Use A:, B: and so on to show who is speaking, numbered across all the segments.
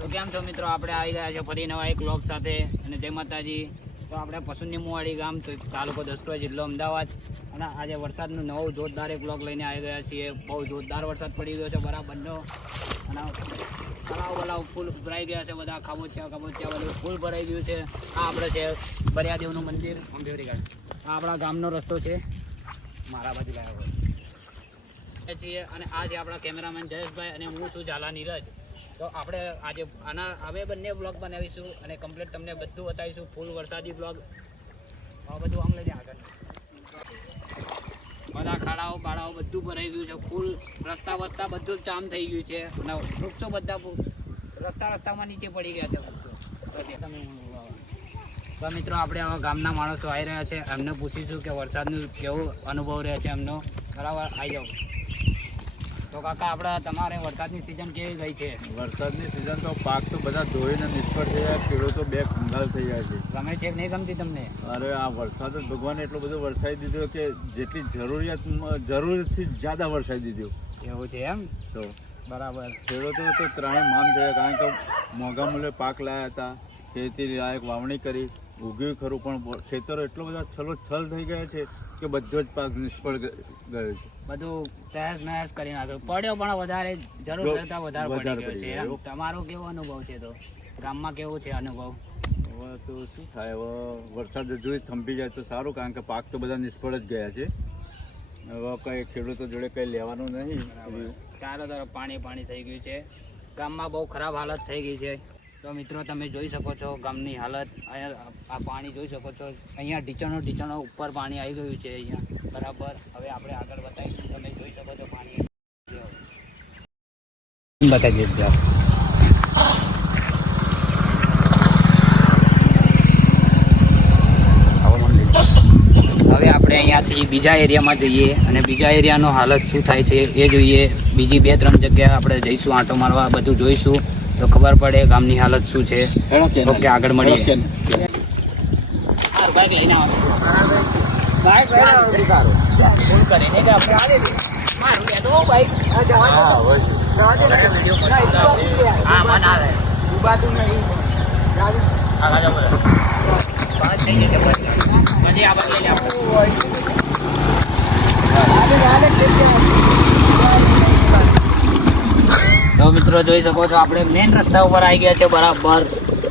A: તો કેમ છો મિત્રો? આપણે આવી ગયા છે ફરી નવા એક બ્લોગ સાથે. અને જય માતાજી. તો આપણે પસુની મુવાડી ગામ તો તાલુકો દસરો જિલ્લો અમદાવાદ. અને આજે વરસાદનું નવો જોરદાર એક બ્લોગ લઈને આવી ગયા છીએ. બહુ જોરદાર વરસાદ પડી ગયો છે બરાબરનો. અને તળાવ બલાવ ફૂલ ભરાઈ ગયા છે બધા. ખાબોચિયા ખાબોચિયા બધું ફૂલ ભરાઈ ગયું છે. આ આપણે છે બરિયાદેવનું મંદિર. અંબેવડી ગામ આ આપણા ગામનો રસ્તો છે. મારા બાજુ લાવ્યો છીએ અને આજે આપણા કેમેરામેન જયેશભાઈ અને હું છું ઝાલા નીરજ. તો આપણે આજે આના, હવે બંને બ્લોગ બનાવીશું અને કમ્પ્લીટ તમને બધું બતાવીશું ફૂલ વરસાદી બ્લોગ આ બધું આમ લઈને આગળ. બધા ખાડાઓ બાળાઓ બધું ભરાઈ ગયું છે ફૂલ રસ્તા વસ્તા બધું જામ થઈ ગયું છે. અને વૃક્ષો બધા રસ્તા રસ્તામાં નીચે પડી ગયા છે વૃક્ષો. તો મિત્રો આપણે આવા ગામના માણસો આવી રહ્યા છે. એમને પૂછીશું કે વરસાદનું કેવો અનુભવ રહે છે એમનો. બરાબર આવી જાઓ. તો કાકા આપણે તમારે વરસાદની સિઝન કેવી ગઈ છે?
B: વરસાદની સિઝન તો પાક તો બધા ધોઈને નિષ્ફળ થઈ જાય ખેડૂતો બે કંગાલ થઈ જાય છે.
A: ગમે છે નહીં ગમતી તમને?
B: અરે આ વરસાદ જ ભગવાને એટલો બધો વરસાવી દીધો કે જેટલી જરૂરિયાત જરૂરથી જ્યાદા વરસાવી દીધો.
A: એવું છે એમ?
B: તો
A: બરાબર.
B: ખેડૂતો તો ત્રણેય માન થયા કારણ કે મોંઘા મૂલ્યે પાક લાયા હતા. ખેતી લાયક વાવણી કરી. ઉગ્યું ખરું પણ ખેતરો એટલો બધા છલો છલ થઈ ગયા છે કે બધો જ પાક નિષ્ફળ ગયો છે.
A: બધું તહેસ નહેસ કરી નાખ્યો. પડ્યો પણ વધારે જરૂર
B: જો-
A: કરતા વધારે પડી ગયો છે. તમારો કેવો અનુભવ છે તો? ગામમાં કેવો છે અનુભવ?
B: હવે તો શું થાય હવે વરસાદ હજુ થંભી જાય તો સારું કારણ કે પાક તો બધા નિષ્ફળ જ ગયા છે. હવે કઈ ખેડૂતો જોડે કઈ લેવાનું નહીં.
A: ચારો તરફ પાણી પાણી થઈ ગયું છે. ગામમાં બહુ ખરાબ હાલત થઈ ગઈ છે. તો મિત્રો તમે જોઈ શકો છો ગામની હાલત. અહીંયા આ પાણી જોઈ શકો છો. અહીંયા ઢીચણો ઢીચણો ઉપર પાણી આવી ગયું છે અહીંયા. બરાબર. હવે આપણે આગળ બતાવીશું. તમે જોઈ શકો છો પાણી. બતાવી દેજો હવે આપણે અહીંયાથી બીજા એરિયામાં જઈએ અને બીજા એરિયાનો હાલત શું થાય છે એ જોઈએ. બીજી બે ત્રણ જગ્યાએ આપણે જઈશું આંટો મારવા બધું જોઈશું. તો ખબર પડે ગામની હાલત શું છે. ઓકે આગળ મળીએ. હા મને આવે આગળ જાઓ બોલો. પાંચ થઈ જશે બસ. બધી આ બાજુ લઈ આપણે. તો મિત્રો જોઈ શકો છો, આપણે મેઇન રસ્તા ઉપર આવી ગયા છે બરાબર.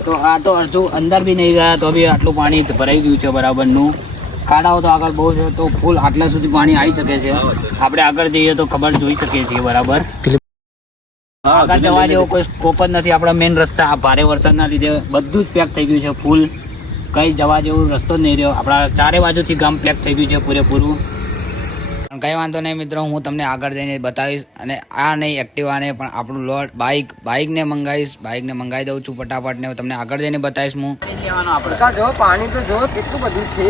A: તો આ તો હજુ અંદર બી નહીં ગયા, તો બી આટલું પાણી ભરાઈ ગયું છે બરાબરનું. કાઢાઓ તો આગળ બહુ છે, તો ફૂલ આટલા સુધી પાણી આવી શકે છે. આપણે આગળ જઈએ તો ખબર જોઈ શકીએ છીએ બરાબર. આગળ જવા જેવો કોઈ સ્કોપ જ નથી, આપણા મેઇન રસ્તા, આ ભારે વરસાદના લીધે બધું જ પેક થઈ ગયું છે ફૂલ કંઈ જવા જેવો રસ્તો જ નહીં રહ્યો. આપણા ચારે બાજુથી ગામ પેક થઈ ગયું છે પૂરેપૂરું. કંઈ વાંધો નહીં મિત્રો હું તમને આગળ જઈને બતાવીશ અને આ નહીં એક્ટિવાને પણ આપણું લોટ બાઇક બાઇકને મંગાવીશ બાઇકને મંગાવી દઉં છું ફટાફટ ને તમને આગળ જઈને બતાવીશ હું.
C: જો પાણી તો જો કેટલું બધું છે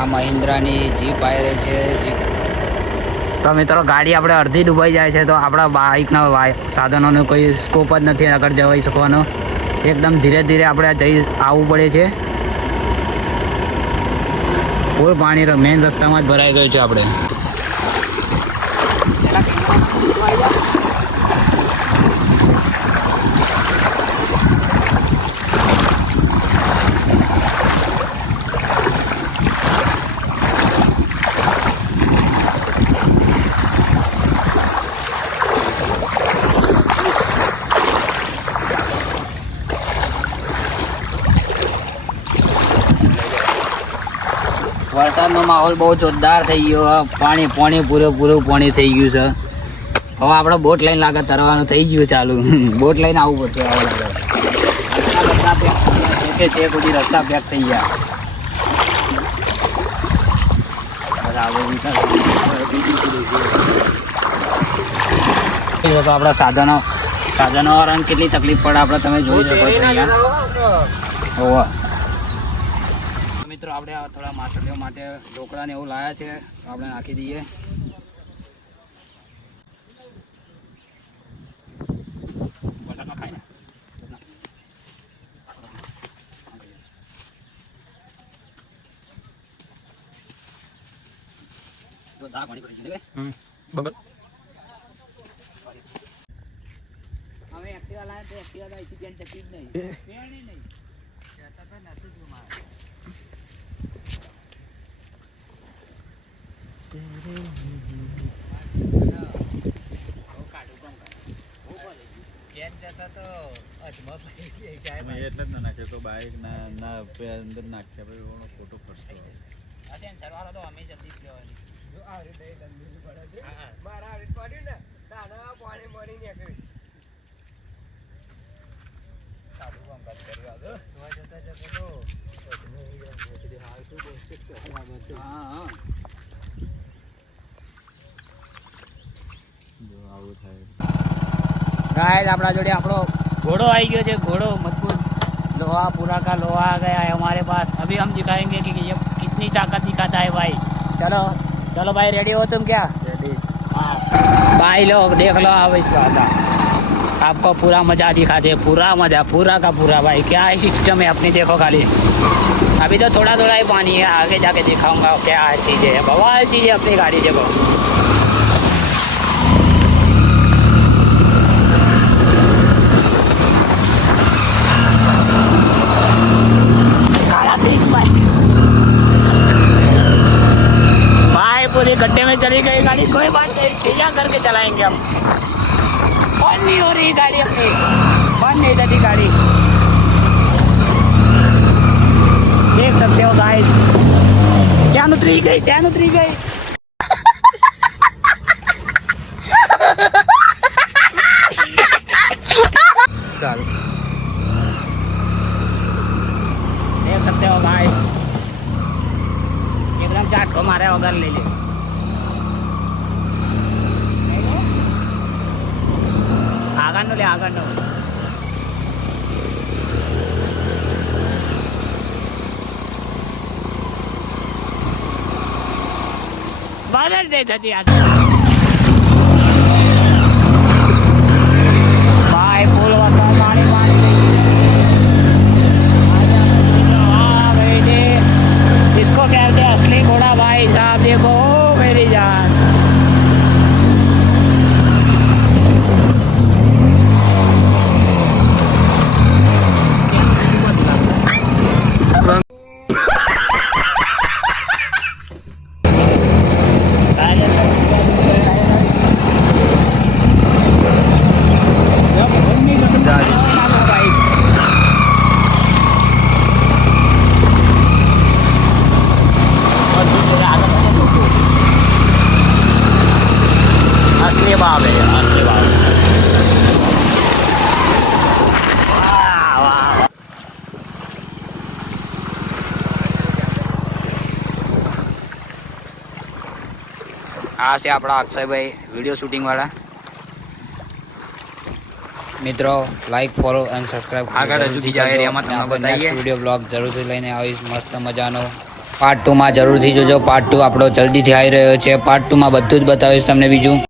A: આ મહિન્દ્રાની જીપ આવી રહી છે જીપ તો મિત્રો ગાડી આપણે અડધી ડૂબાઈ જાય છે તો આપણા બાઇકના સાધનોનો કોઈ સ્કોપ જ નથી આગળ જવાઈ શકવાનો. એકદમ ધીરે ધીરે આપણે જઈ આવવું પડે છે. ફૂલ પાણી મેઇન રસ્તામાં જ ભરાઈ ગયું છે આપણે વરસાદનો માહોલ બહુ જોરદાર થઈ ગયો પાણી પાણી, પૂરેપૂરું પાણી થઈ ગયું છે. હવે આપણે બોટ લઈને લાગે, તરવાનું થઈ ગયું ચાલુ. બોટ લઈને આવવું પડશે હવે લાગે. ગયા બધી રસ્તા પેક થઈ ગયા. આપણા સાધનો સાધનો કેટલી તકલીફ પડે, આપણે તમે જોઈ શકો છો અહીંયા. મિત્રો આપણે આ થોડા માછલીઓ માટે ઢોકળા ને એવું લાયા છે. આપણે નાખી દઈએ?
C: બબર
A: એક્ટિવા લાયા તો એક્ટિવા તો અહીંથી બેન જતી જ નહીં. નહીં. તો નતું જ મારે. બહુ કાઢું કોણ કાઢું? અંદર ભલે. પછી જતા તો અજમા પડી ગઈ જાય
B: અમે એટલે જ ના નાખ્યો તો બાઈક ના ના પે અંદર નાખ્યા પછી એનો ફોટો પડતો
A: આ બેન સરવાળો તો અમે જલ્દી જ લેવાની હા, હા. કાઢું કામકાજ કર્યું આગળ. હા, હા. गाइस अपना जोड़े આપણો घोड़ो आई गयो છે घोड़ो मजबूत लोहा पूरा का लोहा आ गया है हमारे पास अभी हम दिखाएंगे कि ये कितनी ताकत दिखाता है भाई चलो चलो भाई रेडी हो तुम क्या
C: રેડી
A: हाँ भाई लोग देख लो अब इस बात का आपको पूरा मजा दिखाते हैं पूरा मजा पूरा का पूरा भाई क्या है सिस्टम है अपनी देखो खाली अभी तो थोड़ा थोड़ा ही पानी है आगे जाके दिखाऊंगा क्या चीज़ें है बवाल चीज़ें अपनी गाड़ी देखो में चली गई गाड़ी कोई बात नहीं सीधा करके चलाएँगे हम। बंद नहीं हो रही गाड़ी अपनी। बंद नहीं रहती गाड़ी। देख सकते हो गाइस चैन उतरी गई चैन उतरी गई?
C: ચાલ
A: देख सकते हो भाई एकदम चाट को मारे वगैरह ले ले। આગળનો લે આગળનો બહાર જ નહીં થતી આ તો. ભાઈ ફૂલ વરસાદ પાણી પાણી हाँ बेटे इसको कहते हैं असली घोड़ा भाई साहब देखो ભાવે અસલી ભાવે આ છે આપણા અક્ષયભાઈ વીડિયો શૂટિંગવાળા મિત્રો લાઈક ફોલો અને સબસ્ક્રાઈબ
C: આગળ હજુ બીજા એરિયામાં તમને બતાવીએ.
A: વીડિયો બ્લોગ જરૂરથી લઈને આવીશ. મસ્ત મજાનો પાર્ટ ટુમાં જરૂરથી જોજો. પાર્ટ ટુ આપણો જલ્દીથી આવી રહ્યો છે. પાર્ટ ટુમાં બધું જ બતાવીશ તમને બીજું.